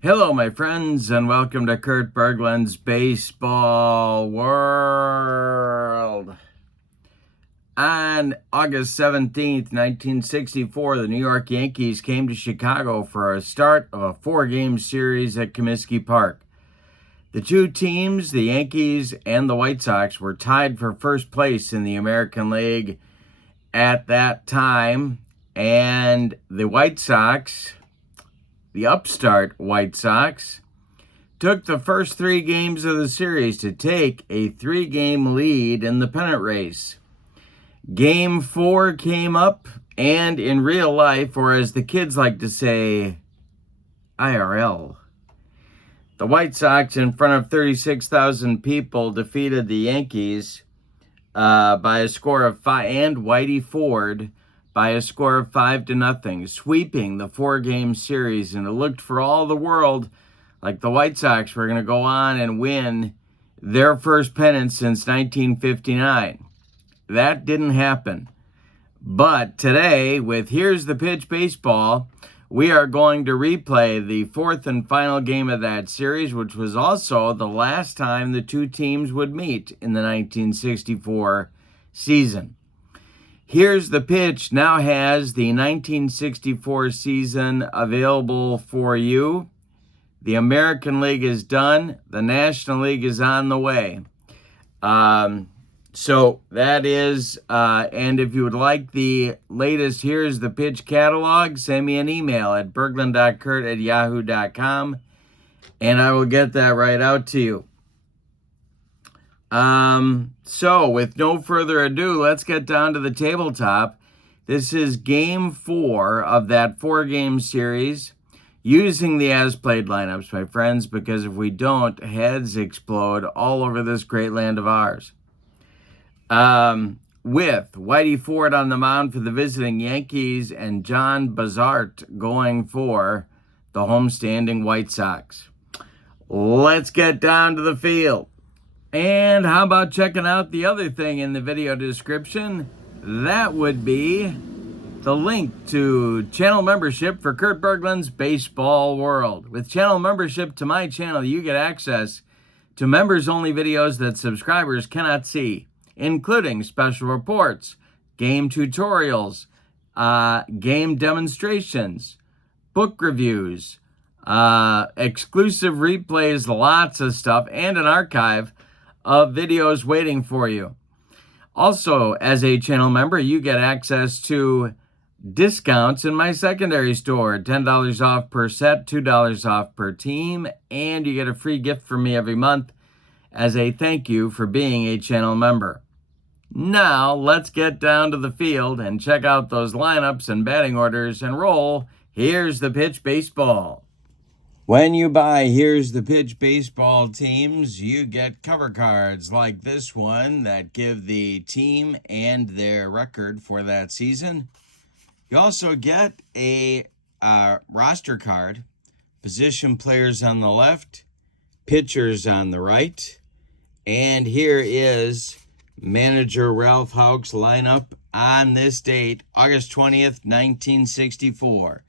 Hello, my friends, and welcome to Kurt Berglund's Baseball World. On August 17th, 1964, the New York Yankees came to Chicago for a start of a four-game series at Comiskey Park. The two teams, the Yankees and the White Sox, were tied for first place in the American League at that time, and the White Sox, the upstart White Sox, took the first three games of the series to take a three-game lead in the pennant race. Game 4 came up, and in real life, or as the kids like to say, IRL, the White Sox, in front of 36,000 people, defeated the Yankees by a score of 5, and Whitey Ford by a score of 5-0, sweeping the four-game series. And it looked for all the world like the White Sox were going to go on and win their first pennant since 1959. That didn't happen. But today, with Here's the Pitch Baseball, we are going to replay the fourth and final game of that series, which was also the last time the two teams would meet in the 1964 season. Here's the Pitch now has the 1964 season available for you. The American League is done. The National League is on the way. So that is, and if you would like the latest Here's the Pitch catalog, send me an email at bergland.kurt@yahoo.com, and I will get that right out to you. So with no further ado, let's get down to the tabletop. This is game 4 of that four-game series, using the as-played lineups, my friends, because if we don't, heads explode all over this great land of ours. With Whitey Ford on the mound for the visiting Yankees and John Bazart going for the homestanding White Sox. Let's get down to the field. And how about checking out the other thing in the video description? That would be the link to channel membership for Kurt Berglund's Baseball World. With channel membership to my channel, you get access to members-only videos that subscribers cannot see, including special reports, game tutorials, game demonstrations, book reviews, exclusive replays, lots of stuff, and an archive of videos waiting for you. Also, as a channel member, you get access to discounts in my secondary store, $10 off per set, $2 off per team, and you get a free gift from me every month as a thank you for being a channel member. Now, let's get down to the field and check out those lineups and batting orders and roll Here's the Pitch Baseball. When you buy Here's the Pitch Baseball teams, you get cover cards like this one that give the team and their record for that season. You also get a roster card, position players on the left, pitchers on the right, and here is manager Ralph Houck's lineup on this date, August 20th, 1964.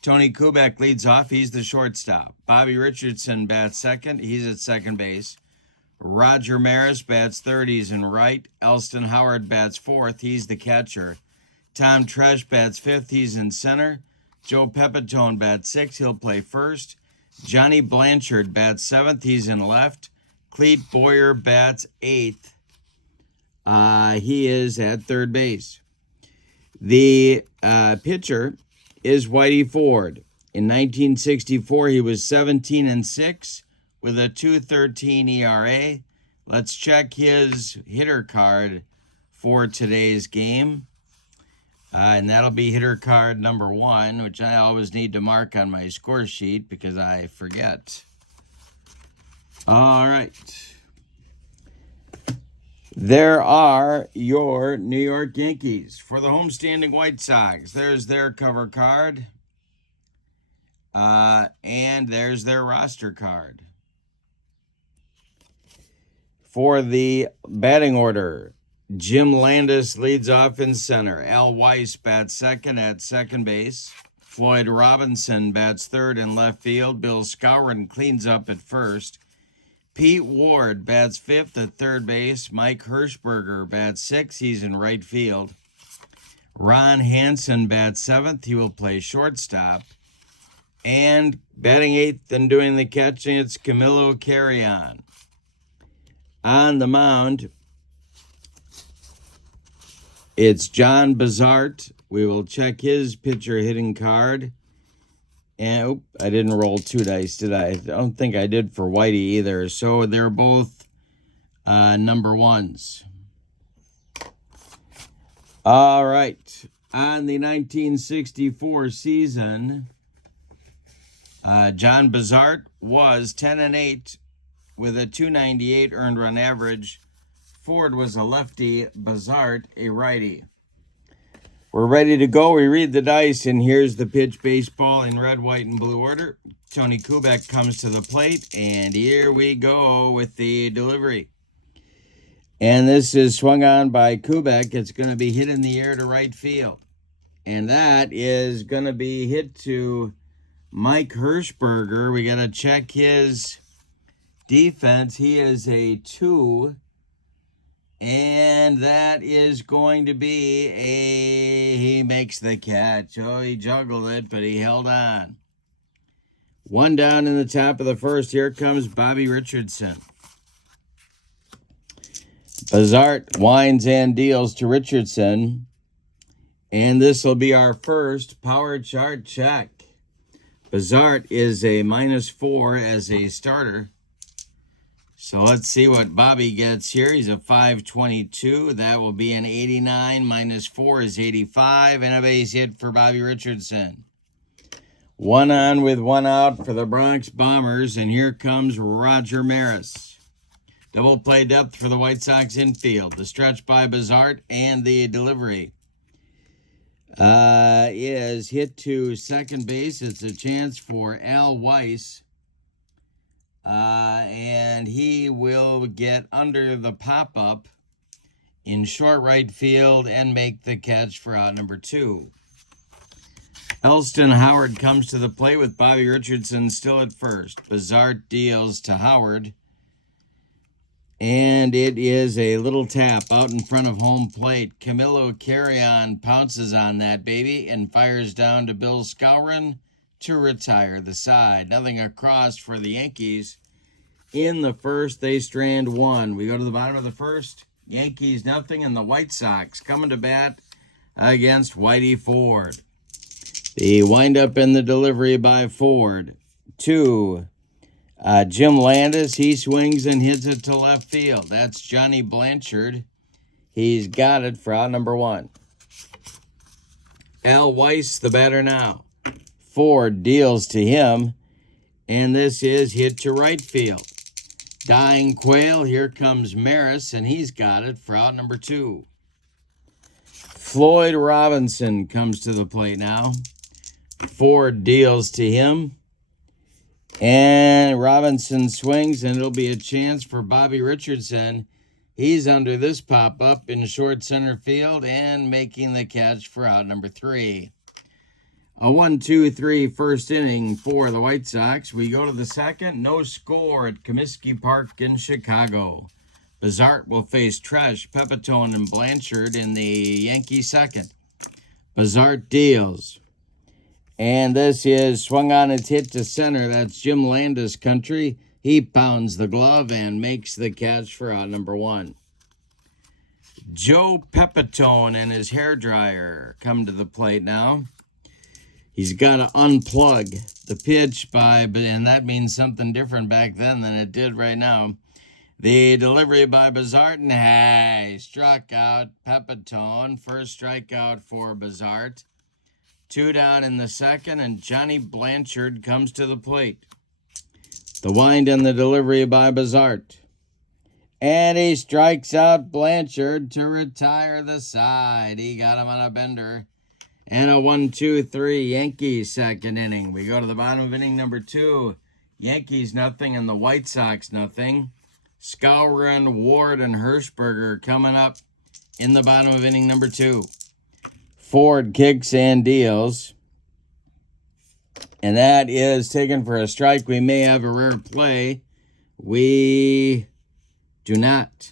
Tony Kubek leads off. He's the shortstop. Bobby Richardson bats second. He's at second base. Roger Maris bats third. He's in right. Elston Howard bats fourth. He's the catcher. Tom Tresh bats fifth. He's in center. Joe Pepitone bats sixth. He'll play first. Johnny Blanchard bats seventh. He's in left. Clete Boyer bats eighth. He is at third base. The pitcher is Whitey Ford. In 1964, he was 17-6 with a 2.13 ERA. Let's check his hitter card for today's game. And that'll be hitter card number 1, which I always need to mark on my score sheet because I forget. All right. There are your New York Yankees. For the homestanding White Sox, there's their cover card. And there's their roster card. For the batting order, Jim Landis leads off in center. Al Weiss bats second at second base. Floyd Robinson bats third in left field. Bill Skowron cleans up at first. Pete Ward bats fifth at third base. Mike Hirschberger bats sixth. He's in right field. Ron Hansen bats seventh. He will play shortstop. And batting eighth and doing the catching, it's Camilo Carrion. On the mound, it's John Bazart. We will check his pitcher hitting card. And I didn't roll 2 dice, did I? I don't think I did for Whitey either. So they're both number ones. All right. On the 1964 season, John Bazart was 10-8 with a 298 earned run average. Ford was a lefty, Bazart a righty. We're ready to go. We read the dice, and here's the pitch baseball in red, white, and blue order. Tony Kubek comes to the plate, and here we go with the delivery. And this is swung on by Kubek. It's going to be hit in the air to right field. And that is going to be hit to Mike Hirschberger. We got to check his defense. He is a 2. And that is going to be he makes the catch. Oh, he juggled it, but he held on. 1 down in the top of the first. Here comes Bobby Richardson. Bazart winds and deals to Richardson. And this will be our first power chart check. Bazart is a -4 as a starter. So let's see what Bobby gets here. He's a 522. That will be an 89. -4 is 85. And a base hit for Bobby Richardson. 1 on with 1 out for the Bronx Bombers. And here comes Roger Maris. Double play depth for the White Sox infield. The stretch by Bazart and the delivery is hit to second base. It's a chance for Al Weiss. And he will get under the pop-up in short right field and make the catch for out number 2. Elston Howard comes to the plate with Bobby Richardson still at first. Bazart deals to Howard. And it is a little tap out in front of home plate. Camilo Carrion pounces on that baby and fires down to Bill Skowron to retire the side. Nothing across for the Yankees. In the first, they strand 1. We go to the bottom of the first. Yankees nothing, and the White Sox coming to bat against Whitey Ford. The windup and the delivery by Ford. 2. Jim Landis, he swings and hits it to left field. That's Johnny Blanchard. He's got it for out number 1. Al Weiss, the batter now. Ford deals to him, and this is hit to right field. Dying Quail, here comes Maris, and he's got it for out number 2. Floyd Robinson comes to the plate now. Ford deals to him, and Robinson swings, and it'll be a chance for Bobby Richardson. He's under this pop-up in short center field and making the catch for out number 3. A 1-2-3 first inning for the White Sox. We go to the second. No score at Comiskey Park in Chicago. Bazart will face Tresh, Pepitone, and Blanchard in the Yankee second. Bazart deals. And this is swung on, its hit to center. That's Jim Landis country. He pounds the glove and makes the catch for out number 1. Joe Pepitone and his hairdryer come to the plate now. He's got to unplug the pitch and that means something different back then than it did right now. The delivery by Bazart, and he struck out Pepitone. First strikeout for Bazart. 2 down in the second, and Johnny Blanchard comes to the plate. The wind and the delivery by Bazart. And he strikes out Blanchard to retire the side. He got him on a bender. And a 1-2-3 Yankees second inning. We go to the bottom of inning number 2. Yankees nothing and the White Sox nothing. Skowron, Ward, and Hirschberger coming up in the bottom of inning number 2. Ford kicks and deals. And that is taken for a strike. We may have a rare play. We do not.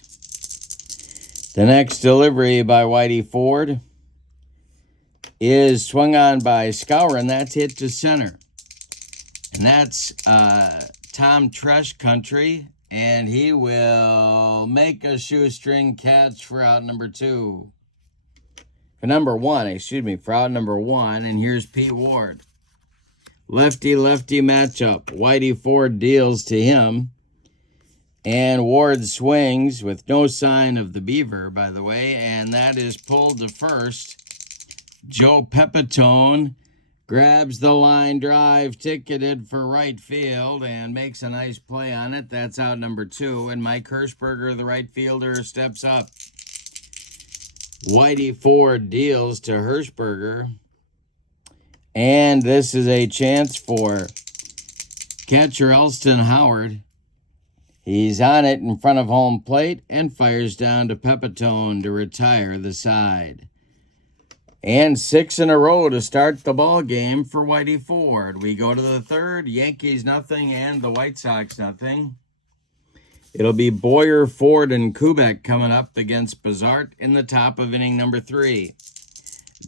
The next delivery by Whitey Ford is swung on by Scour, and that's hit to center. And that's Tom Tresh country, and he will make a shoestring catch for out number 2. For number 1, excuse me, for out number 1, and here's Pete Ward. Lefty-lefty matchup. Whitey Ford deals to him, and Ward swings with no sign of the beaver, by the way, and that is pulled to first. Joe Pepitone grabs the line drive, ticketed for right field, and makes a nice play on it. That's out number 2. And Mike Hirschberger, the right fielder, steps up. Whitey Ford deals to Hirschberger. And this is a chance for catcher Elston Howard. He's on it in front of home plate and fires down to Pepitone to retire the side. And 6 in a row to start the ball game for Whitey Ford. We go to the third. Yankees nothing and the White Sox nothing. It'll be Boyer, Ford, and Kubek coming up against Bazart in the top of inning number 3.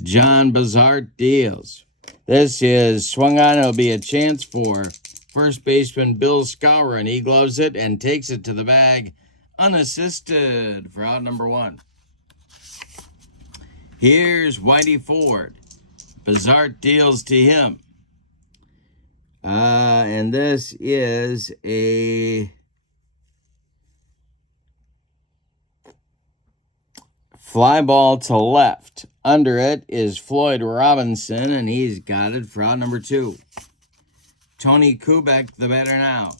John Bazart deals. This is swung on. It'll be a chance for first baseman Bill Scour, and he gloves it and takes it to the bag unassisted for out number 1. Here's Whitey Ford. Bazart deals to him. And this is a fly ball to left. Under it is Floyd Robinson, and he's got it for out number 2. Tony Kubek, the batter now.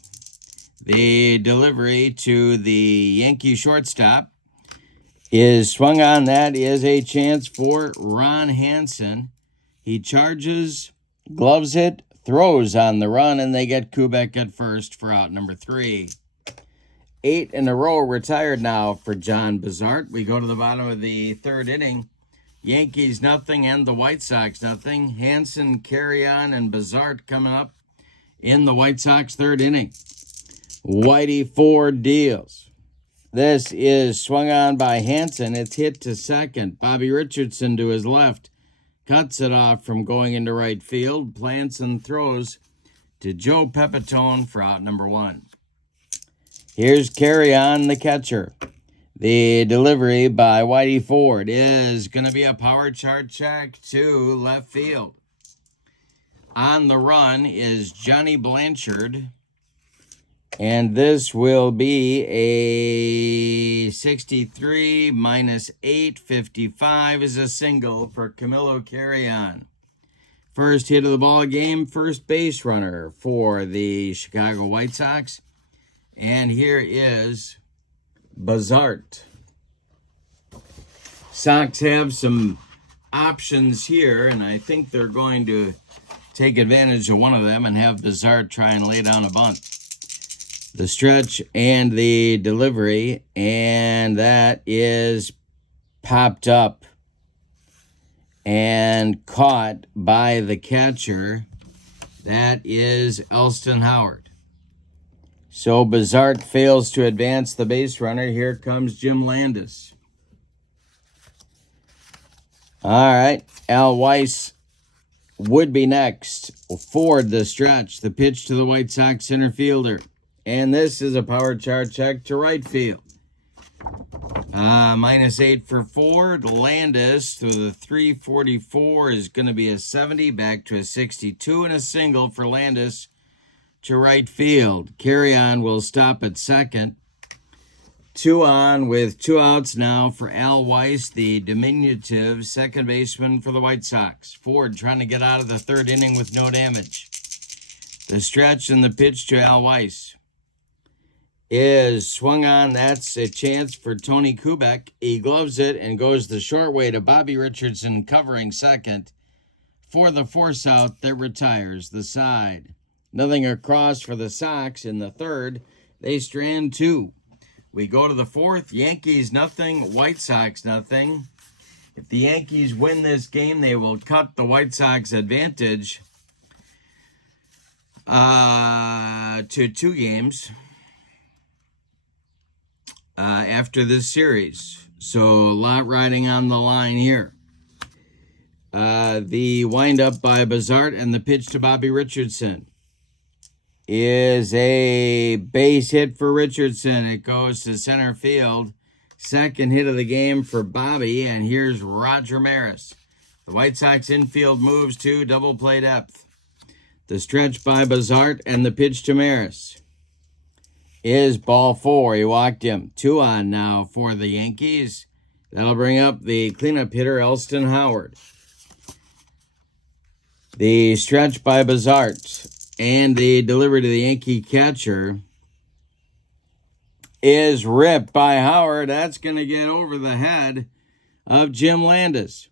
The delivery to the Yankee shortstop is swung on. That is a chance for Ron Hansen. He charges, gloves it, throws on the run, and they get Kubek at first for out number 3. 8 in a row retired now for John Bazart. We go to the bottom of the third inning. Yankees nothing and the White Sox nothing. Hansen, Carry-On, and Bazart coming up in the White Sox third inning. Whitey Ford deals. This is swung on by Hansen. It's hit to second. Bobby Richardson to his left cuts it off from going into right field. Plants and throws to Joe Pepitone for out number 1. Here's Carry-On, the catcher. The delivery by Whitey Ford is going to be a power chart check to left field. On the run is Johnny Blanchard. And this will be a 63 minus 855 is a single for Camilo Carry-On. First hit of the ball game, first base runner for the Chicago White Sox. And here is Bazart. Sox have some options here, and I think they're going to take advantage of one of them and have Bazart try and lay down a bunt. The stretch and the delivery, and that is popped up and caught by the catcher. That is Elston Howard. So Bazart fails to advance the base runner. Here comes Jim Landis. All right, Al Weiss would be next. Ford the stretch, the pitch to the White Sox center fielder. And this is a power chart check to right field. Minus 8 for Ford. Landis to the 344 is going to be a 70. Back to a 62 and a single for Landis to right field. Carry-On will stop at second. 2 on with 2 outs now for Al Weiss, the diminutive second baseman for the White Sox. Ford trying to get out of the third inning with no damage. The stretch and the pitch to Al Weiss is swung on. That's a chance for Tony Kubek. He gloves it and goes the short way to Bobby Richardson covering second for the force out that retires the side. Nothing across for the Sox in the third. They strand 2. We go to the fourth. Yankees nothing, White Sox nothing. If the Yankees win this game, they will cut the White Sox advantage to 2 games after this series. So a lot riding on the line here. The windup by Bazart and the pitch to Bobby Richardson is a base hit for Richardson. It goes to center field. Second hit of the game for Bobby, and here's Roger Maris. The White Sox infield moves to double play depth. The stretch by Bazart and the pitch to Maris is ball 4. He walked him. 2 on now for the Yankees. That'll bring up the cleanup hitter, Elston Howard. The stretch by Bazart and the delivery to the Yankee catcher is ripped by Howard. That's going to get over the head of Jim Landis.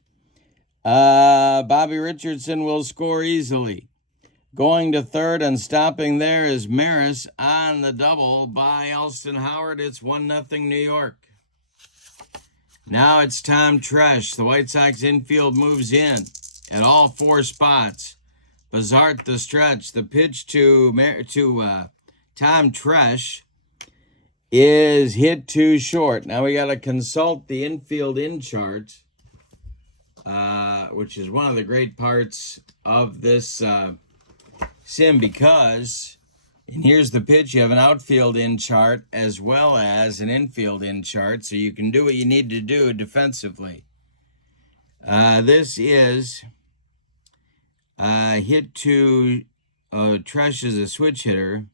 Bobby Richardson will score easily. Going to third and stopping there is Maris on the double by Elston Howard. It's 1-0 New York. Now it's Tom Tresh. The White Sox infield moves in at all 4 spots. Bazart the stretch. The pitch to Tom Tresh is hit too short. Now we got to consult the infield in chart, which is one of the great parts of this sim, because, and here's the pitch, you have an outfield in chart as well as an infield in chart, so you can do what you need to do defensively. This is hit to Tresh is a switch hitter.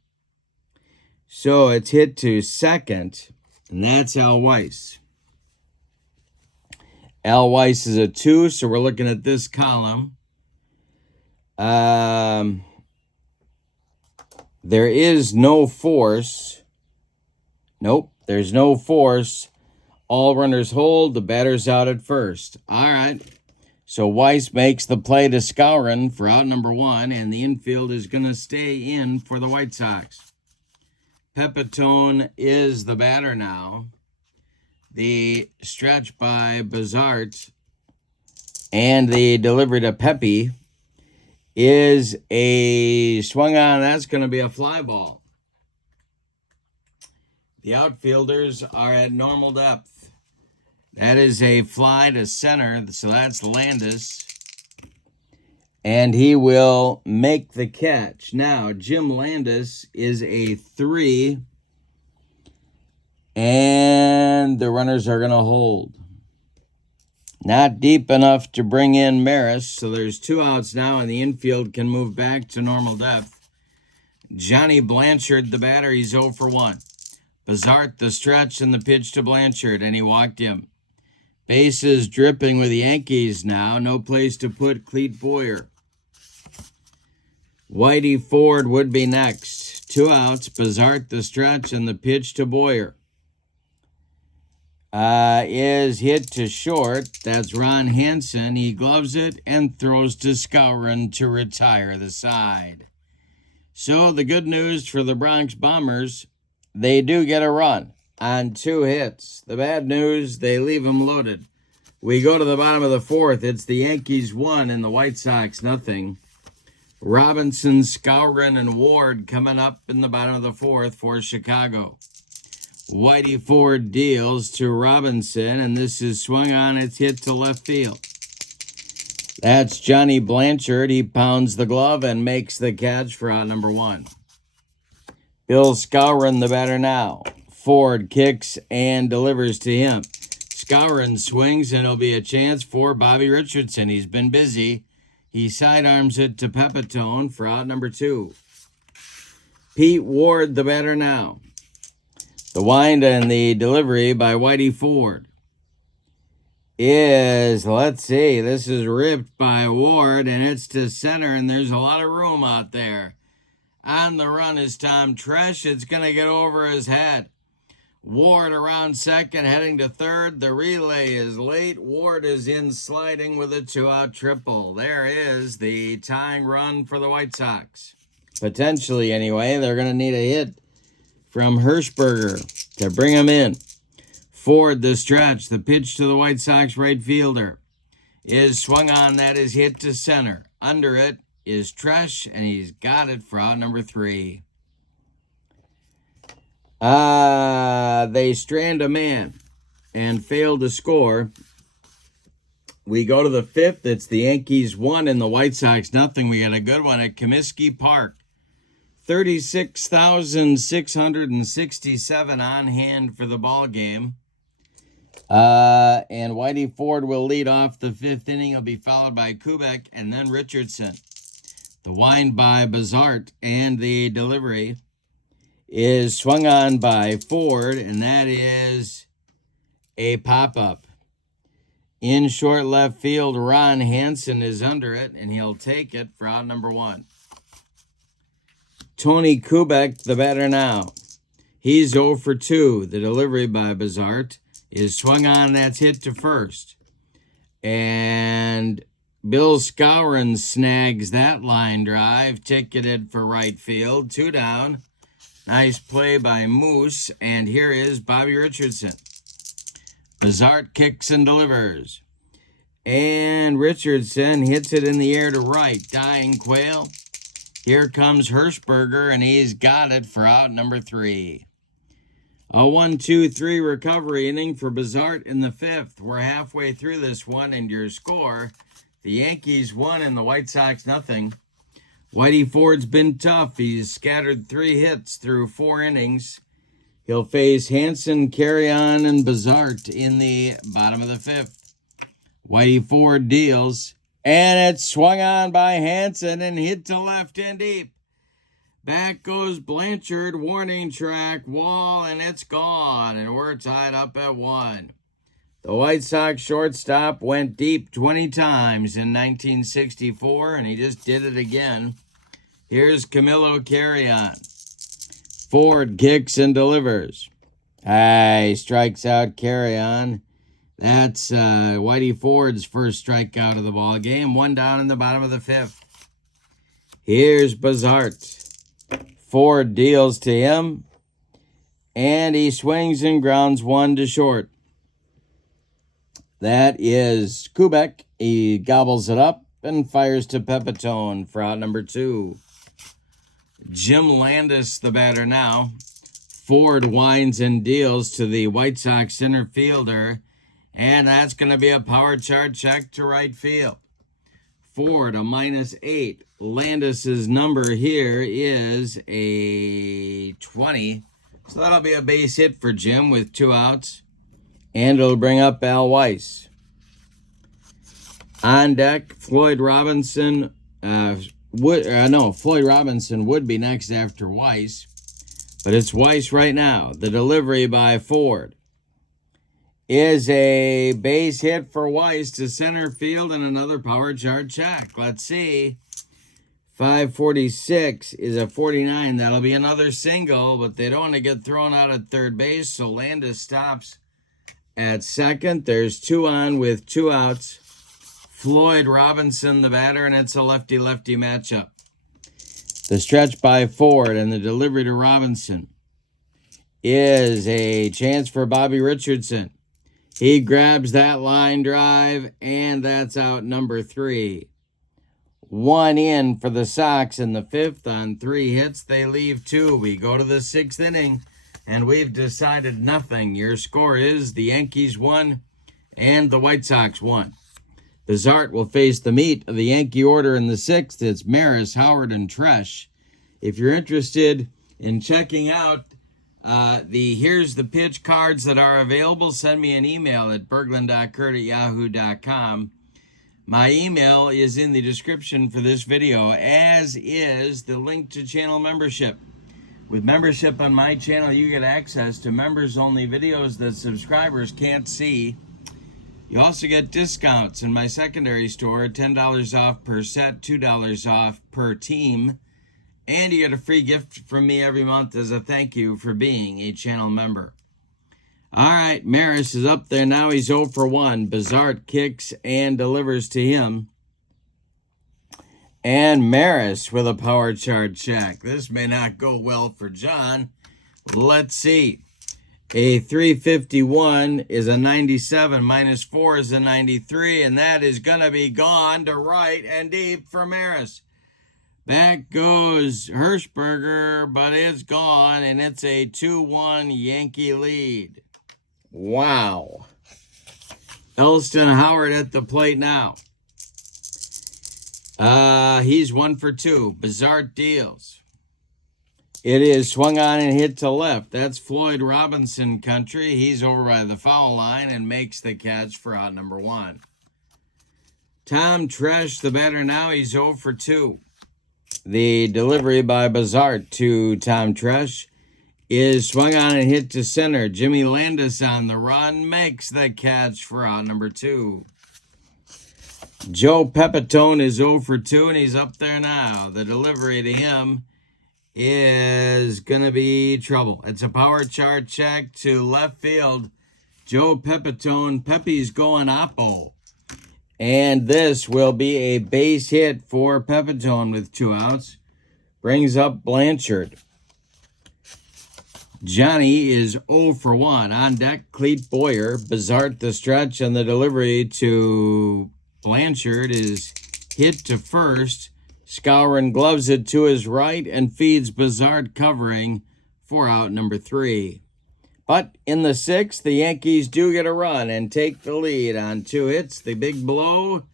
So it's hit to second, and that's Al Weiss. Al Weiss is a 2, so we're looking at this column. There is no force. Nope, there's no force. All runners hold. The batter's out at first. All right. So Weiss makes the play to Skowron for out number 1, and the infield is going to stay in for the White Sox. Pepitone is the batter now. The stretch by Bazart and the delivery to Pepe is a swung on. That's going to be a fly ball. The outfielders are at normal depth. That is a fly to center, so that's Landis. And he will make the catch. Now, Jim Landis is a 3. And the runners are going to hold. Not deep enough to bring in Maris. So there's 2 outs now, and the infield can move back to normal depth. Johnny Blanchard, the batter, he's 0 for 1. Bazart, the stretch, and the pitch to Blanchard, and he walked him. Bases dripping with the Yankees now. No place to put Clete Boyer. Whitey Ford would be next. 2 outs. Bazart the stretch and the pitch to Boyer is hit to short. That's Ron Hansen. He gloves it and throws to Skowron to retire the side. So the good news for the Bronx Bombers, they do get a run on 2 hits. The bad news, they leave them loaded. We go to the bottom of the 4th. It's the Yankees 1 and the White Sox 0. Robinson, Skowron, and Ward coming up in the bottom of the 4th for Chicago. Whitey Ford deals to Robinson, and this is swung on. It's hit to left field. That's Johnny Blanchard. He pounds the glove and makes the catch for out number 1. Bill Skowron, the batter now. Ford kicks and delivers to him. Skowron swings, and it'll be a chance for Bobby Richardson. He's been busy. He sidearms it to Pepitone for out number 2. Pete Ward, the batter now. The wind and the delivery by Whitey Ford is, let's see, this is ripped by Ward, and it's to center, and there's a lot of room out there. On the run is Tom Tresh. It's going to get over his head. Ward around second, heading to third. The relay is late. Ward is in sliding with a 2-out triple. There is the tying run for the White Sox. Potentially, anyway. They're going to need a hit from Hirschberger to bring him in. Ford, the stretch. The pitch to the White Sox right fielder is swung on. That is hit to center. Under it is Tresh, and he's got it for out number 3. They strand a man and fail to score. We go to the 5th. It's the Yankees 1 and the White Sox nothing. We got a good one at Comiskey Park. 36,667 on hand for the ball game. And Whitey Ford will lead off the 5th inning. He'll be followed by Kubek and then Richardson. The wind by Bazart, and the delivery is swung on by Ford, and that is a pop-up. In short left field, Ron Hansen is under it, and he'll take it for out number 1. Tony Kubek, the batter now. He's 0 for 2. The delivery by Bazart is swung on. That's hit to first. And Bill Skowron snags that line drive, ticketed for right field. 2 down. Nice play by Moose. And here is Bobby Richardson. Bazart kicks and delivers. And Richardson hits it in the air to right. Dying Quail. Here comes Hirschberger, and he's got it for out number 3. A 1-2-3 recovery inning for Bazart in the 5th. We're halfway through this one, and your score, the Yankees 1 and the White Sox nothing. Whitey Ford's been tough. He's scattered 3 hits through 4 innings. He'll face Hansen, Carrion, and Bazart in the bottom of the 5th. Whitey Ford deals, and it's swung on by Hansen and hit to left and deep. Back goes Blanchard, warning track, wall, and it's gone, and we're tied up at 1. The White Sox shortstop went deep 20 times in 1964, and he just did it again. Here's Camilo Carrion. Ford kicks and delivers. He strikes out Carrion. That's Whitey Ford's first strikeout of the ball game. 1 down in the bottom of the 5th. Here's Bazart. Ford deals to him, and he swings and grounds 1 to short. That is Kubek. He gobbles it up and fires to Pepitone for out number 2. Jim Landis, the batter now. Ford winds and deals to the White Sox center fielder, and that's going to be a power chart check to right field. Ford, a -8. Landis's number here is a 20. So that'll be a base hit for Jim with 2 outs. And it'll bring up Al Weiss. On deck, Floyd Robinson. Floyd Robinson would be next after Weiss. But it's Weiss right now. The delivery by Ford is a base hit for Weiss to center field and another power chart check. Let's see. 546 is a 49. That'll be another single, but they don't want to get thrown out at third base, so Landis stops at second. There's 2 on with 2 outs. Floyd Robinson, the batter, and it's a lefty-lefty matchup. The stretch by Ford and the delivery to Robinson is a chance for Bobby Richardson. He grabs that line drive, and that's out number 3. 1 in for the Sox in the 5th on 3 hits. They leave 2. We go to the 6th inning, and we've decided nothing. Your score is the Yankees 1 and the White Sox 1. Bazart will face the meat of the Yankee order in the 6th. It's Maris, Howard, and Tresh. If you're interested in checking out here's the pitch cards that are available, send me an email at bergland.kurt@yahoo.com. My email is in the description for this video, as is the link to channel membership. With membership on my channel, you get access to members-only videos that subscribers can't see. You also get discounts in my secondary store, $10 off per set, $2 off per team. And you get a free gift from me every month as a thank you for being a channel member. All right, Maris is up there now. He's 0 for 1. Bazart kicks and delivers to him. And Maris with a power chart check. This may not go well for John. Let's see. A 351 is a 97, -4 is a 93, and that is going to be gone to right and deep for Maris. Back goes Hirschberger, but it's gone, and it's a 2-1 Yankee lead. Wow. Elston Howard at the plate now. He's 1 for 2. Bizarre deals. It is swung on and hit to left. That's Floyd Robinson country. He's over by the foul line and makes the catch for out number 1. Tom Tresh, the batter now. He's 0 for 2. The delivery by Bazart to Tom Tresh is swung on and hit to center. Jimmy Landis on the run makes the catch for out number 2. Joe Pepitone is 0 for 2, and he's up there now. The delivery to him is going to be trouble. It's a power chart check to left field. Joe Pepitone. Pepe's going oppo. And this will be a base hit for Pepitone with 2 outs. Brings up Blanchard. Johnny is 0 for 1. On deck, Cleet Boyer. Bazart the stretch, and the delivery to Blanchard is hit to first. Skowron gloves it to his right and feeds Bazart covering for out number 3. But in the 6th, the Yankees do get a run and take the lead on 2 hits. The big blow,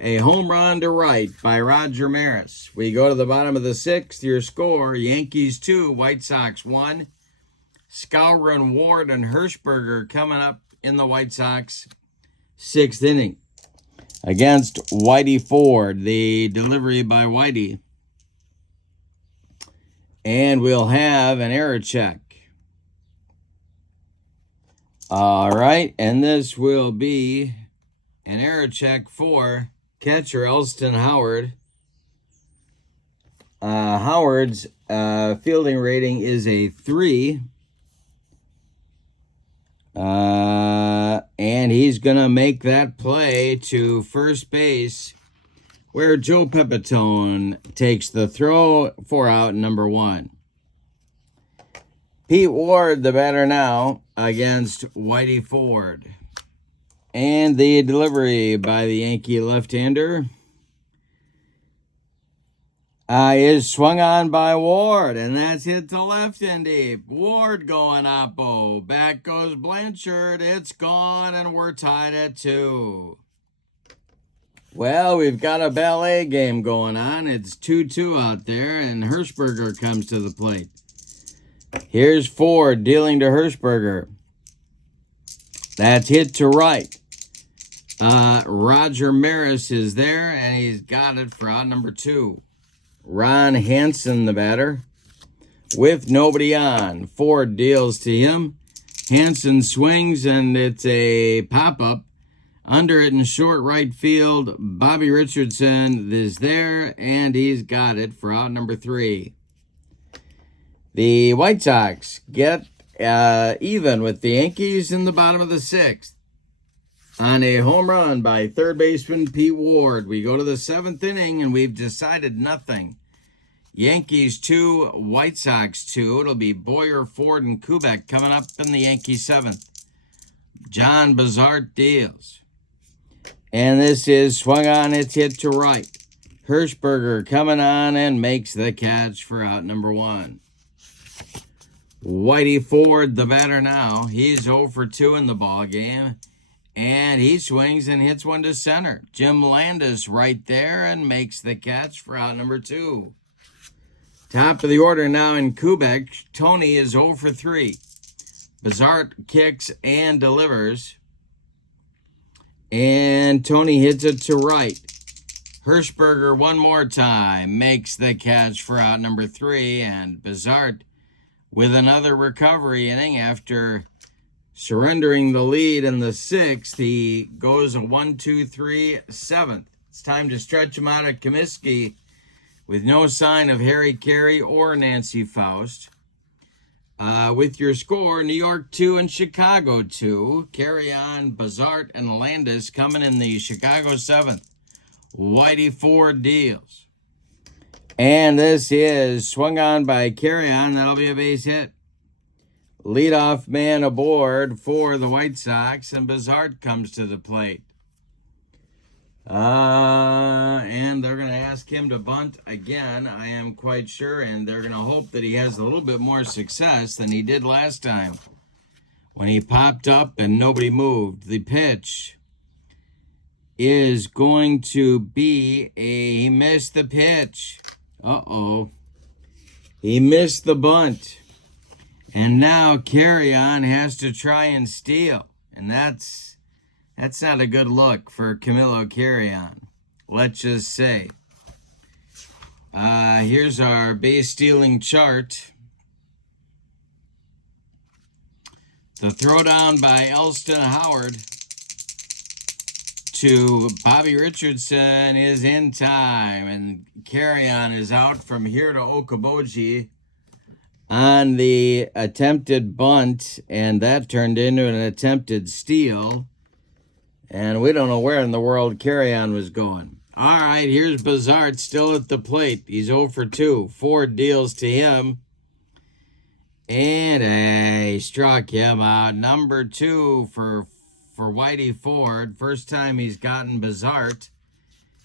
a home run to right by Roger Maris. We go to the bottom of the 6th. Your score, Yankees 2, White Sox 1. Skowron, Ward, and Hirschberger coming up in the White Sox 6th inning. Against Whitey Ford, the delivery by Whitey. And we'll have an error check. All right, and this will be an error check for catcher Elston Howard. Howard's fielding rating is a 3. And he's going to make that play to first base where Joe Pepitone takes the throw for out number 1. Pete Ward, the batter now, against Whitey Ford. And the delivery by the Yankee left-hander is swung on by Ward, and that's hit to left and deep. Ward going oppo. Back goes Blanchard. It's gone, and we're tied at 2. Well, we've got a ballet game going on. It's 2-2 out there, and Hirschberger comes to the plate. Here's Ford dealing to Hirschberger. That's hit to right. Roger Maris is there, and he's got it for out number 2. Ron Hansen, the batter, with nobody on. Ford deals to him. Hansen swings, and it's a pop-up. Under it in short right field, Bobby Richardson is there, and he's got it for out number 3. The White Sox get even with the Yankees in the bottom of the 6th. On a home run by third baseman Pete Ward. We go to the 7th inning, and we've decided nothing. Yankees 2, White Sox 2. It'll be Boyer, Ford, and Kubek coming up in the Yankee 7th. John Bazart deals. And this is swung on, it's hit to right. Hirschberger coming on and makes the catch for out number 1. Whitey Ford, the batter now. He's 0 for 2 in the ball game. And he swings and hits one to center. Jim Landis right there and makes the catch for out number 2. Top of the order now in Kubek. Tony is 0 for 3. Bazart kicks and delivers. And Tony hits it to right. Hirschberger one more time makes the catch for out number 3. And Bazart with another recovery inning after surrendering the lead in the 6th. He goes a 1-2-3 7th. It's time to stretch him out at Comiskey with no sign of Harry Carey or Nancy Faust. With your score, New York 2 and Chicago 2. Carry on, Bazart and Landis coming in the Chicago 7th. Whitey Ford deals. And this is swung on by Carry On. That'll be a base hit. Leadoff man aboard for the White Sox, and Bazart comes to the plate. And they're going to ask him to bunt again, I am quite sure, and they're going to hope that he has a little bit more success than he did last time when he popped up and nobody moved. The pitch is going to be he missed the pitch. Uh-oh. He missed the bunt. And now Carrion has to try and steal. And that's not a good look for Camilo Carrion, let's just say. Here's our base stealing chart. The throwdown by Elston Howard to Bobby Richardson is in time. And Carrion is out from here to Okaboji on the attempted bunt, and that turned into an attempted steal. And we don't know where in the world Carrion was going. All right, here's Bazart still at the plate. He's 0 for 2. Ford deals to him. And he struck him out. Number 2 for Whitey Ford. First time he's gotten Bazart.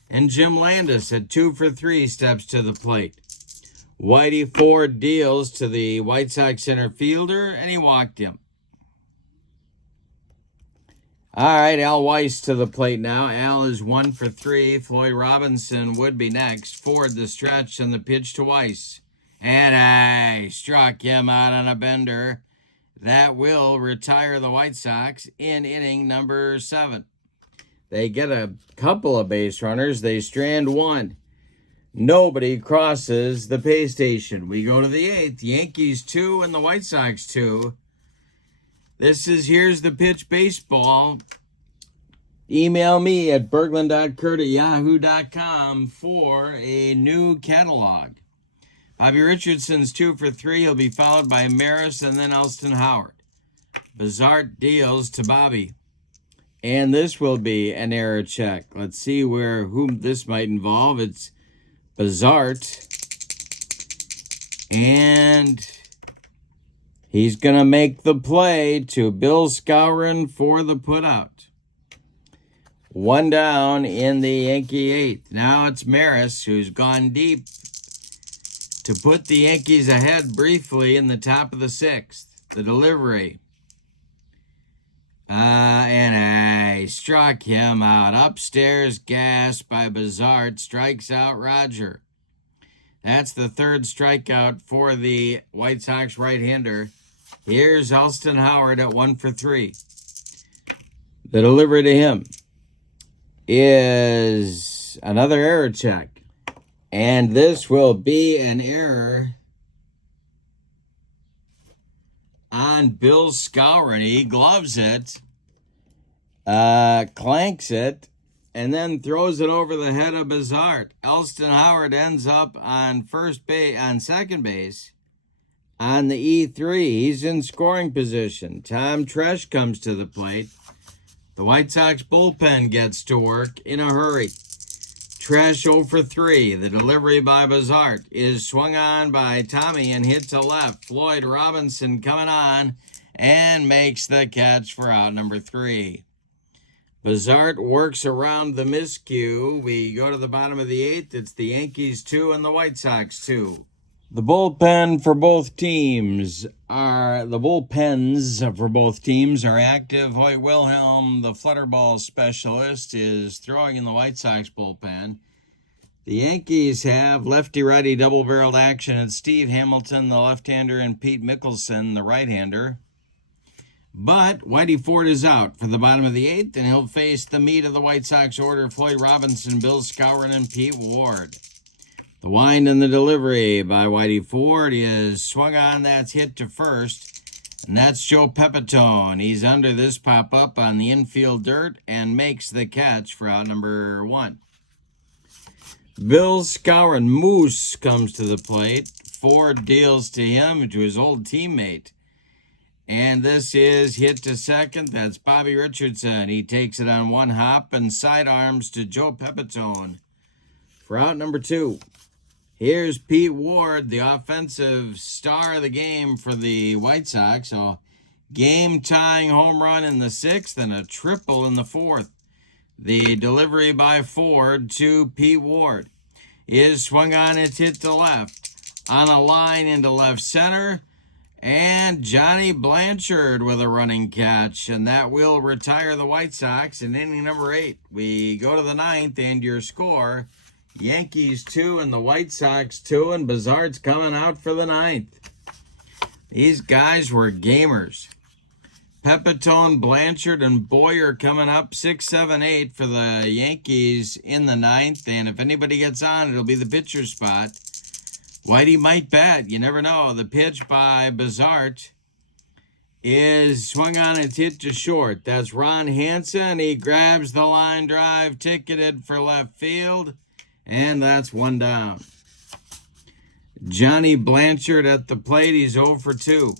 And Jim Landis at 2 for 3 steps to the plate. Whitey Ford deals to the White Sox center fielder, and he walked him. All right, Al Weiss to the plate now. Al is 1 for 3. Floyd Robinson would be next. Ford the stretch and the pitch to Weiss. And I struck him out on a bender. That will retire the White Sox in inning number 7. They get a couple of base runners. They strand one. Nobody crosses the pay station. We go to the 8th. Yankees 2 and the White Sox 2. Here's the pitch baseball. Email me at bergland.kurt@yahoo.com for a new catalog. Bobby Richardson's 2 for 3. He'll be followed by Maris and then Elston Howard. Bazart deals to Bobby. And this will be an error check. Let's see whom this might involve. It's Bazart, and he's going to make the play to Bill Skowron for the putout. 1 down in the Yankee 8th. Now it's Maris who's gone deep to put the Yankees ahead briefly in the top of the 6th. The delivery. And I struck him out. Upstairs gas by Bazart. Strikes out Roger. That's the 3rd strikeout for the White Sox right-hander. Here's Elston Howard at 1 for 3. The delivery to him is another error check. And this will be an error on Bill Skowron. He gloves it, clanks it, and then throws it over the head of Bazart. Elston Howard ends up on second base on the E3. He's in scoring position. Tom Tresh comes to the plate. The White Sox bullpen gets to work in a hurry. Tresh 0 for 3. The delivery by Bazart is swung on by Tommy and hit to left. Floyd Robinson coming on and makes the catch for out number 3. Bazart works around the miscue. We go to the bottom of the 8th. It's the Yankees 2 and the White Sox 2. The bullpens for both teams are active. Hoyt Wilhelm, the flutterball specialist, is throwing in the White Sox bullpen. The Yankees have lefty-righty double-barreled action. It's Steve Hamilton, the left-hander, and Pete Mickelson, the right-hander. But Whitey Ford is out for the bottom of the 8th, and he'll face the meat of the White Sox order: Floyd Robinson, Bill Skowron, and Pete Ward. The wind and the delivery by Whitey Ford is swung on. That's hit to first. And that's Joe Pepitone. He's under this pop-up on the infield dirt and makes the catch for out number 1. Bill Skowron, Moose, comes to the plate. Ford deals to him, to his old teammate. And this is hit to second. That's Bobby Richardson. He takes it on one hop and sidearms to Joe Pepitone for out number 2. Here's Pete Ward, the offensive star of the game for the White Sox. A game-tying home run in the 6th and a triple in the 4th. The delivery by Ford to Pete Ward is swung on. It's hit to left. On a line into left center. And Johnny Blanchard with a running catch. And that will retire the White Sox in inning number 8. We go to the 9th, and your score, Yankees 2 and the White Sox 2. And Bazard's coming out for the 9th. These guys were gamers. Pepitone, Blanchard, and Boyer coming up 6, 7, 8 for the Yankees in the 9th. And if anybody gets on, it'll be the pitcher spot. Whitey might bat. You never know. The pitch by Bazart is swung on. It's hit to short. That's Ron Hansen. He grabs the line drive, ticketed for left field. And that's 1 down. Johnny Blanchard at the plate. He's 0 for 2.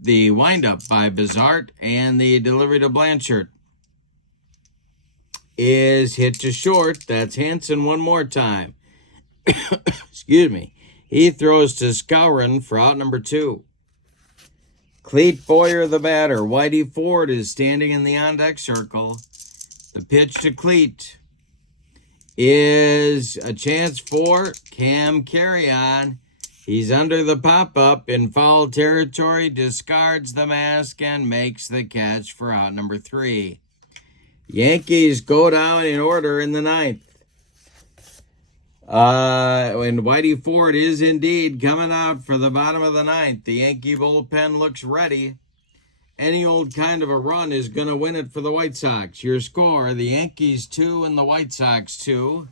The windup by Bazart and the delivery to Blanchard is hit to short. That's Hansen one more time. Excuse me. He throws to Skowron for out number 2. Cleet Boyer, the batter. Whitey Ford is standing in the on-deck circle. The pitch to Cleet is a chance for Cam Carry-On. He's under the pop-up in foul territory, discards the mask, and makes the catch for out number 3. Yankees go down in order in the 9th. And Whitey Ford is indeed coming out for the bottom of the 9th. The Yankee bullpen looks ready. Any old kind of a run is going to win it for the White Sox. Your score, the Yankees 2 and the White Sox 2.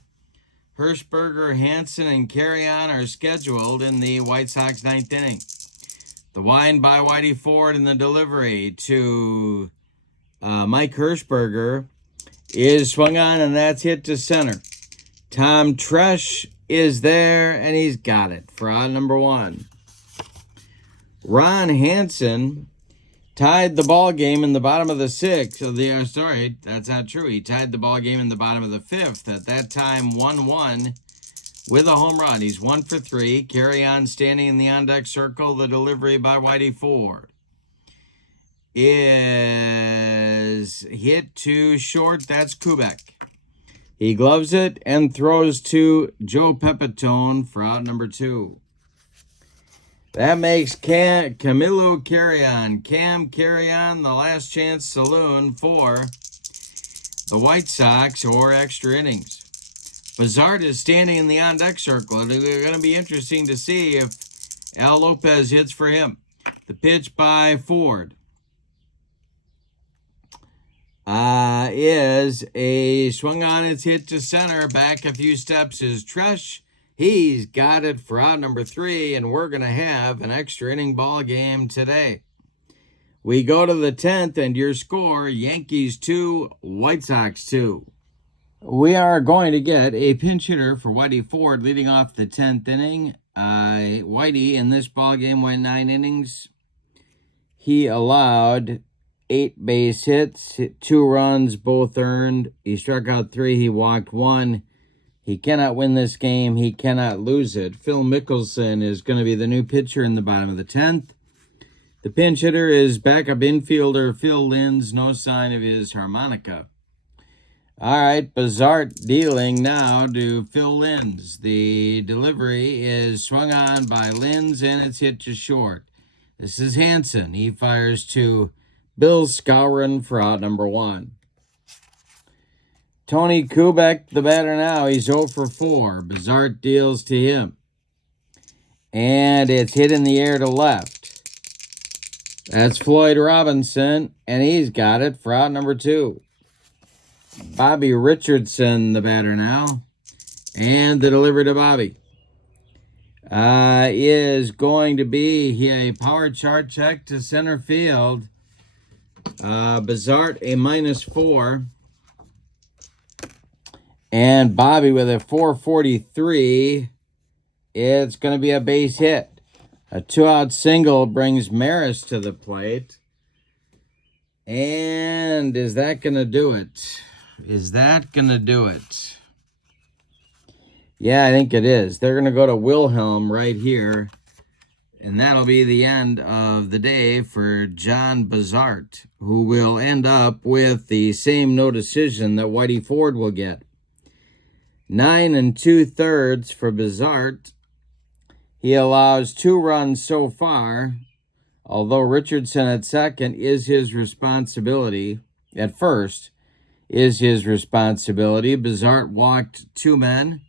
Hirschberger, Hansen, and Carry-On are scheduled in the White Sox 9th inning. The wind by Whitey Ford and the delivery to Mike Hirschberger is swung on, and that's hit to center. Tom Tresh is there, and he's got it for out number 1. Ron Hansen tied the ball game in the bottom of the 6th. Sorry, that's not true. He tied the ball game in the bottom of the 5th. At that time, 1-1 with a home run. He's 1 for 3. Carry-On standing in the on-deck circle. The delivery by Whitey Ford is hit to short. That's Kubek. He gloves it and throws to Joe Pepitone for out number 2. That makes Camilo Carry-On, Cam Carry-On, the last chance saloon for the White Sox or extra innings. Bazard is standing in the on-deck circle. It's going to be interesting to see if Al Lopez hits for him. The pitch by Ford is a swung on. It's hit to center. Back a few steps is Tresh. He's got it for out number 3, and we're going to have an extra inning ball game today. We go to the 10th, and your score, Yankees 2, White Sox 2. We are going to get a pinch hitter for Whitey Ford leading off the 10th inning. Whitey in this ball game went 9 innings. He allowed 8 base hits, 2 runs, both earned. He struck out 3. He walked 1. He cannot win this game. He cannot lose it. Phil Mickelson is going to be the new pitcher in the bottom of the 10th. The pinch hitter is backup infielder Phil Linz. No sign of his harmonica. All right, Bazart dealing now to Phil Linz. The delivery is swung on by Linz, and it's hit to short. This is Hansen. He fires to Bill Skowron for out number 1. Tony Kubek, the batter now. He's 0 for 4. Bazart deals to him. And it's hit in the air to left. That's Floyd Robinson, and he's got it for out number 2. Bobby Richardson, the batter now. And the delivery to Bobby is going to be a power chart check to center field. Bazart, a -4. And Bobby with a 443. It's going to be a base hit. A 2-out single brings Maris to the plate. And is that going to do it? Is that going to do it? Yeah, I think it is. They're going to go to Wilhelm right here. And that'll be the end of the day for John Bazart, who will end up with the same no decision that Whitey Ford will get. 9 2/3 for Bazart. He allows 2 runs so far, although Richardson at second is his responsibility. At first, is his responsibility. Bazart walked 2 men.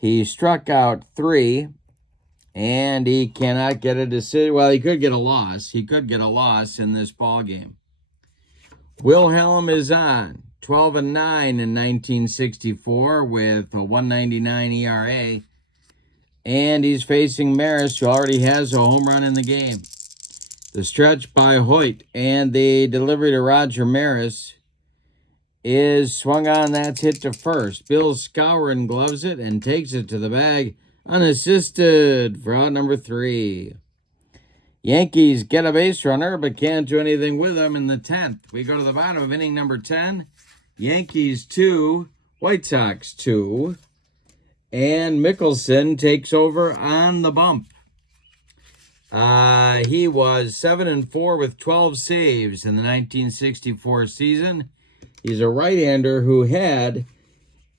He struck out 3, and he cannot get a decision. Well, he could get a loss. He could get a loss in this ball game. Wilhelm is on, 12-9 in 1964 with a 1.99 ERA. And he's facing Maris, who already has a home run in the game. The stretch by Hoyt and the delivery to Roger Maris is swung on. That's hit to first. Bill Skowron gloves it and takes it to the bag unassisted for out number 3. Yankees get a base runner but can't do anything with him in the 10th. We go to the bottom of inning number 10. Yankees 2, White Sox 2. And Mickelson takes over on the bump. He was 7-4 with 12 saves in the 1964 season. He's a right-hander who had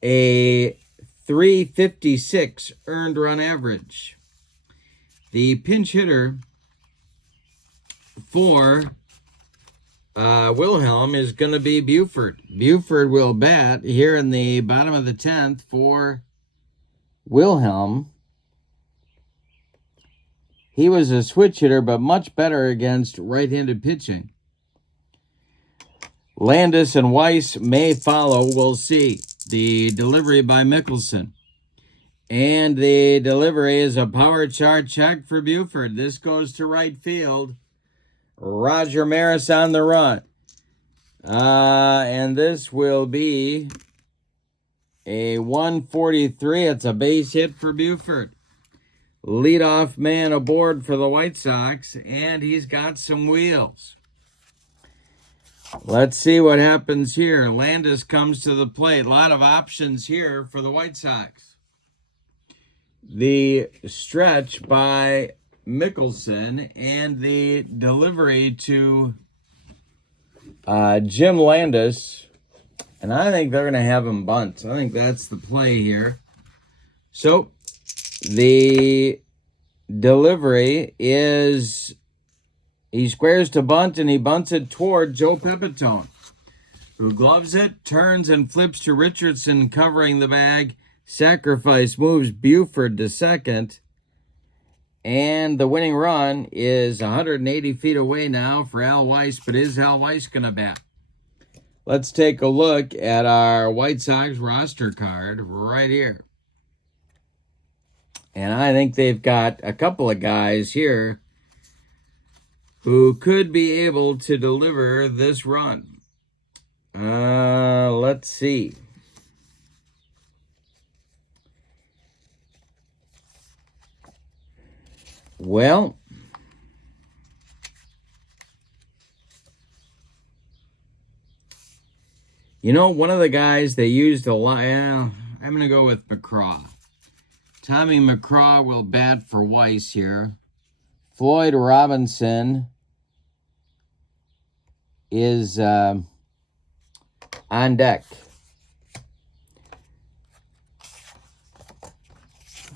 a .356 earned run average. The pinch hitter for Wilhelm is going to be Buford. Buford will bat here in the bottom of the 10th for Wilhelm. He was a switch hitter, but much better against right-handed pitching. Landis and Weiss may follow. We'll see. The delivery by Mickelson. And the delivery is a power chart check for Buford. This goes to right field. Roger Maris on the run. And this will be a 143. It's a base hit for Buford. Leadoff man aboard for the White Sox, and he's got some wheels. Let's see what happens here. Landis comes to the plate. A lot of options here for the White Sox. The stretch by Mickelson and the delivery to Jim Landis. And I think they're going to have him bunt. I think that's the play here. So the delivery is, he squares to bunt, and he bunts it toward Joe Pepitone, who gloves it, turns, and flips to Richardson covering the bag. Sacrifice moves Buford to second. And the winning run is 180 feet away now for Al Weiss, but is Al Weiss going to bat? Let's take a look at our White Sox roster card right here. And I think they've got a couple of guys here who could be able to deliver this run. Let's see. Well, you know, one of the guys they used a lot, I'm going to go with McCraw. Tommy McCraw will bat for Weiss here. Floyd Robinson is on deck.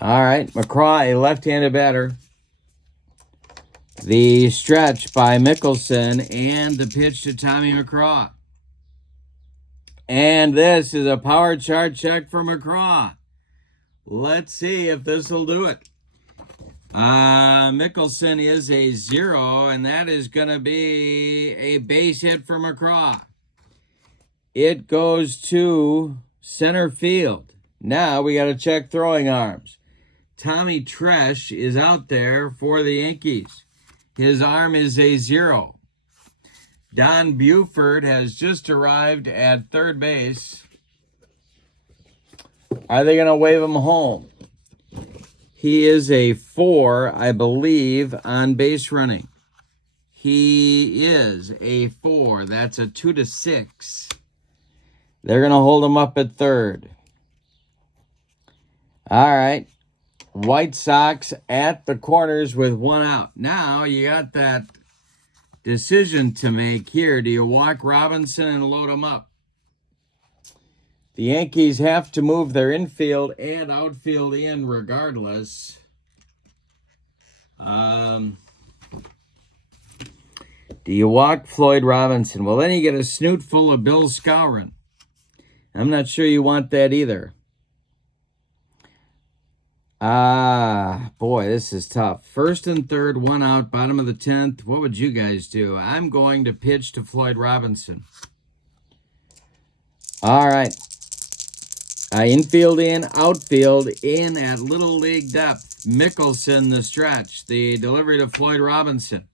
All right, McCraw, a left-handed batter. The stretch by Mickelson and the pitch to Tommy McCraw. And this is a power chart check for McCraw. Let's see if this will do it. Mickelson is a 0, and that is going to be a base hit for McCraw. It goes to center field. Now we got to check throwing arms. Tommy Tresh is out there for the Yankees. His arm is a 0. Don Buford has just arrived at third base. Are they going to wave him home? He is a 4, I believe, on base running. He is a 4. That's a 2-6. They're going to hold him up at third. All right. White Sox at the corners with 1 out. Now you got that decision to make here. Do you walk Robinson and load him up? The Yankees have to move their infield and outfield in regardless. Do you walk Floyd Robinson? Well, then you get a snoot full of Bill Skowron. I'm not sure you want that either. Boy, this is tough. First and third, 1 out, bottom of the 10th. What would you guys do? I'm going to pitch to Floyd Robinson. All right. Infield in, outfield in at Little League depth. Mickelson, the stretch. The delivery to Floyd Robinson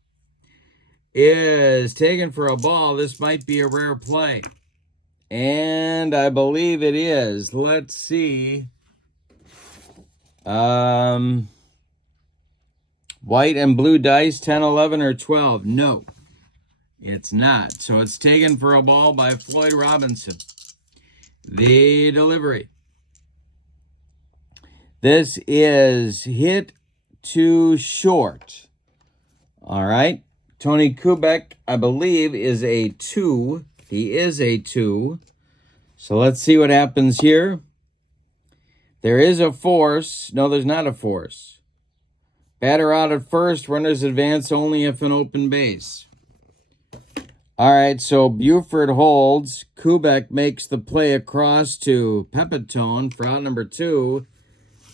is taken for a ball. This might be a rare play. And I believe it is. Let's see. White and blue dice, 10, 11, or 12. No, it's not. So it's taken for a ball by Floyd Robinson. The delivery. This is hit to short. All right. Tony Kubek, I believe, is a 2. He is a 2. So let's see what happens here. There is a force. No, there's not a force. Batter out at first. Runners advance only if an open base. All right, so Buford holds. Kubek makes the play across to Pepitone for out number 2.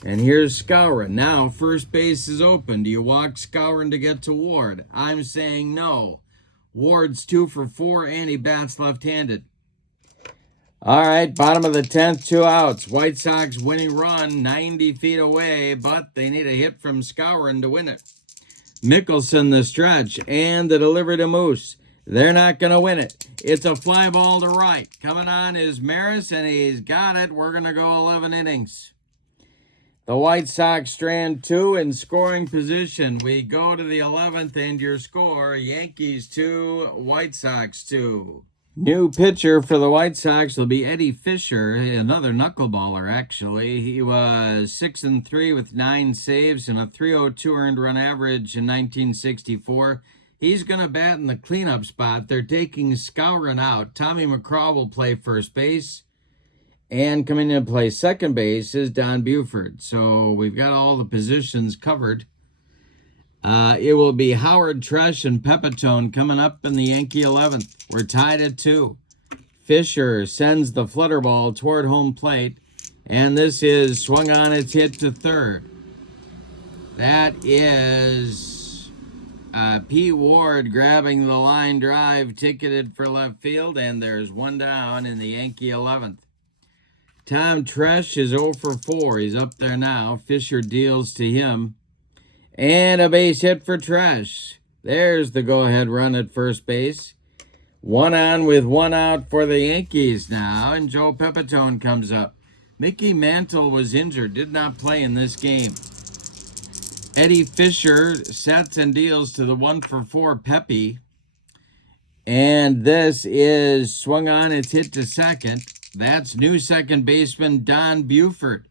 And here's Skowron. Now first base is open. Do you walk Skowron to get to Ward? I'm saying no. Ward's 2 for 4 and he bats left-handed. All right, bottom of the 10th, 2 outs. White Sox winning run 90 feet away, but they need a hit from Skowron to win it. Mickelson the stretch and the delivery to Moose. They're not going to win it. It's a fly ball to right. Coming on is Maris, and he's got it. We're going to go 11 innings. The White Sox strand 2 in scoring position. We go to the 11th, and your score, Yankees 2, White Sox 2. New pitcher for the White Sox will be Eddie Fisher, another knuckleballer, actually. He was 6-3 with 9 saves and a .302 earned run average in 1964. He's going to bat in the cleanup spot. They're taking Skowron out. Tommy McCraw will play first base. And coming in to play second base is Don Buford. So we've got all the positions covered. It will be Howard, Tresh, and Pepitone coming up in the Yankee 11th. We're tied at 2. Fisher sends the flutter ball toward home plate. And this is swung on, it's hit to third. That is Pete Ward grabbing the line drive, ticketed for left field. And there's 1 down in the Yankee 11th. Tom Tresh is 0 for 4. He's up there now. Fisher deals to him. And a base hit for Tresh. There's the go-ahead run at first base. 1 on with 1 out for the Yankees now. And Joe Pepitone comes up. Mickey Mantle was injured. Did not play in this game. Eddie Fisher sets and deals to the 1 for 4 Pepe. And this is swung on. It's hit to second. That's new second baseman Don Buford.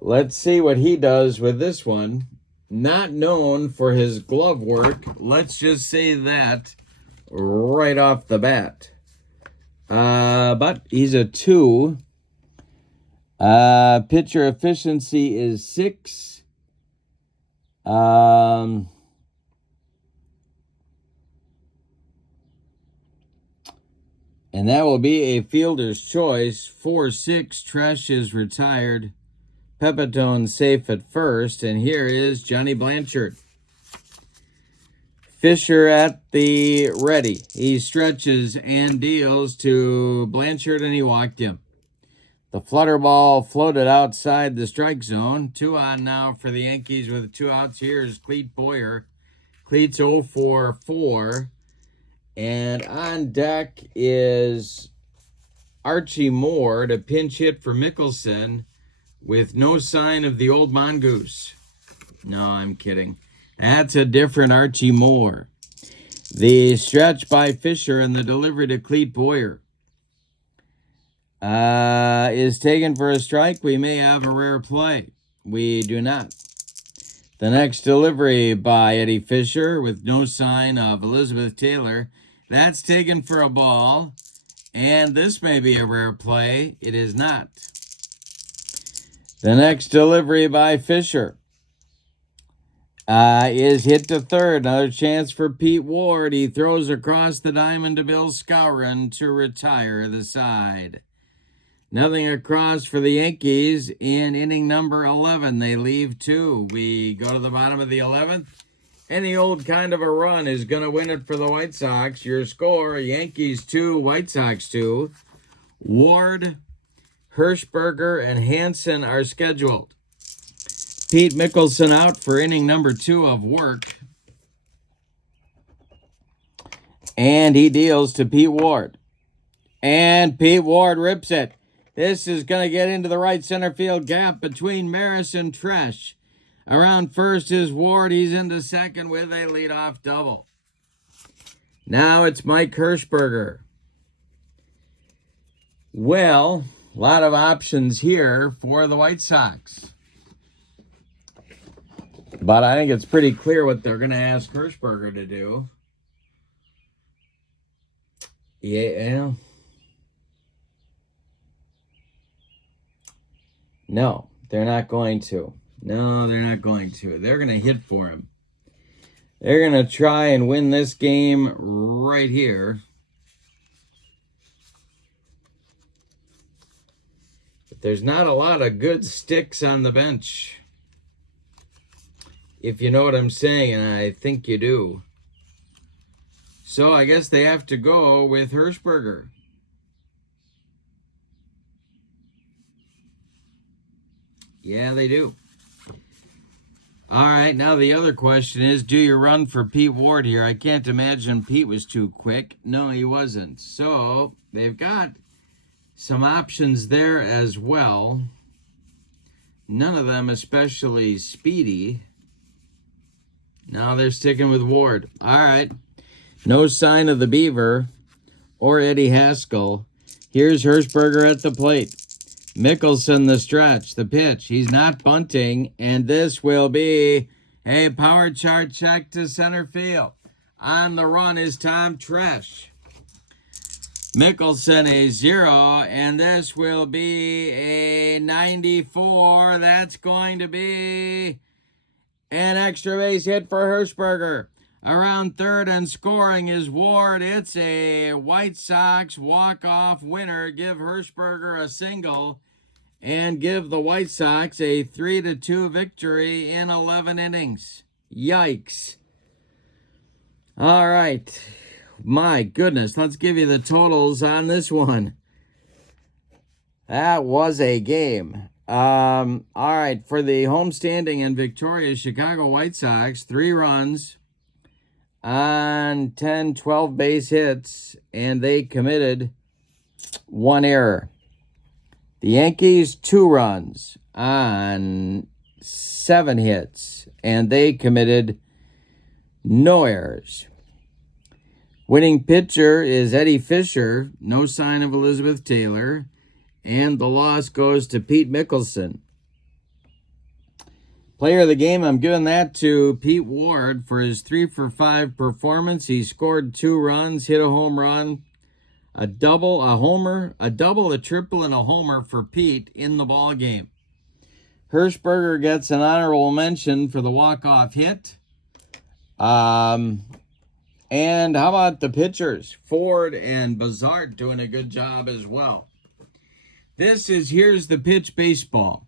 Let's see what he does with this one. Not known for his glove work. Let's just say that right off the bat. But he's a 2. Pitcher efficiency is 6. And that will be a fielder's choice. 4-6, Tresh is retired. Pepitone safe at first. And here is Johnny Blanchard. Fisher at the ready. He stretches and deals to Blanchard, and he walked him. The flutter ball floated outside the strike zone. 2 on now for the Yankees with 2 outs. Here's Clete Boyer. Clete's 0 for 4. And on deck is Archie Moore to pinch hit for Mickelson with no sign of the old mongoose. No, I'm kidding. That's a different Archie Moore. The stretch by Fisher and the delivery to Clete Boyer is taken for a strike. We may have a rare play. We do not. The next delivery by Eddie Fisher with no sign of Elizabeth Taylor. That's taken for a ball. And this may be a rare play. It is not. The next delivery by Fisher is hit to third. Another chance for Pete Ward. He throws across the diamond to Bill Skowron to retire the side. Nothing across for the Yankees in inning number 11. They leave 2. We go to the bottom of the 11th. Any old kind of a run is going to win it for the White Sox. Your score, Yankees 2, White Sox 2. Ward, Hirschberger, and Hansen are scheduled. Pete Mickelson out for inning number 2 of work. And he deals to Pete Ward. And Pete Ward rips it. This is going to get into the right center field gap between Maris and Tresh. Around first is Ward. He's into second with a leadoff double. Now it's Mike Hirschberger. Well, a lot of options here for the White Sox. But I think it's pretty clear what they're going to ask Hirschberger to do. Yeah. No, they're not going to. No, they're not going to. They're going to hit for him. They're going to try and win this game right here. But there's not a lot of good sticks on the bench. If you know what I'm saying, and I think you do. So I guess they have to go with Hirschberger. Yeah, they do. All right, now the other question is, do you run for Pete Ward here? I can't imagine Pete was too quick. No, he wasn't. So they've got some options there as well. None of them especially speedy. Now they're sticking with Ward. All right. No sign of the Beaver or Eddie Haskell. Here's Hirschberger at the plate. Mickelson the stretch, the pitch. He's not bunting, and this will be a power chart check to center field. On the run is Tom Tresh. Mickelson a 0, and this will be a 94. That's going to be an extra base hit for Hirschberger. Around third and scoring is Ward. It's a White Sox walk-off winner. Give Hirschberger a single and give the White Sox a 3-2 victory in 11 innings. Yikes. All right. My goodness. Let's give you the totals on this one. That was a game. All right. For the homestanding and victorious Chicago White Sox, 3 runs on 12 base hits, and they committed 1 error. The Yankees, 2 runs on 7 hits, and they committed no errors. Winning pitcher is Eddie Fisher, no sign of Elizabeth Taylor, and the loss goes to Pete Mickelson. Player of the game, I'm giving that to Pete Ward for his 3-for-5 performance. He scored 2 runs, hit a home run, a double, a homer, a double, a triple, and a homer for Pete in the ball game. Hirschberger gets an honorable mention for the walk-off hit. And how about the pitchers? Ford and Bazart doing a good job as well. This is Here's the Pitch Baseball.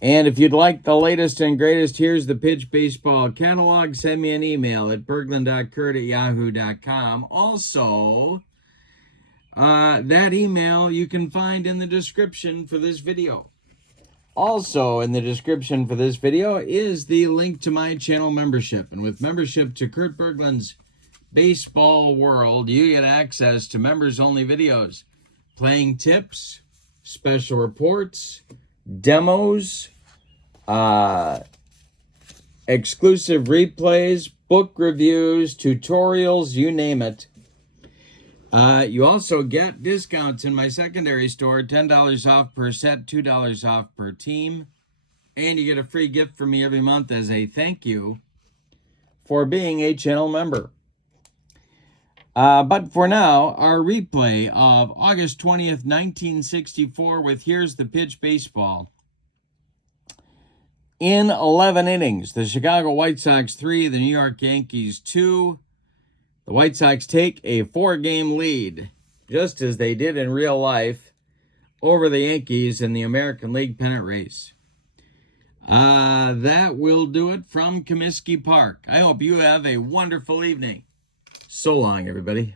And if you'd like the latest and greatest Here's the Pitch Baseball catalog, send me an email at bergland.kurt@yahoo.com. Also, that email you can find in the description for this video. Also in the description for this video is the link to my channel membership. And with membership to Kurt Bergland's Baseball World, you get access to members-only videos, playing tips, special reports, demos, exclusive replays, book reviews, tutorials, you name it. You also get discounts in my secondary store, $10 off per set, $2 off per team. And you get a free gift from me every month as a thank you for being a channel member. But for now, our replay of August 20th, 1964 with Here's the Pitch Baseball. In 11 innings, the Chicago White Sox 3, the New York Yankees 2. The White Sox take a 4-game lead, just as they did in real life, over the Yankees in the American League pennant race. That will do it from Comiskey Park. I hope you have a wonderful evening. So long, everybody.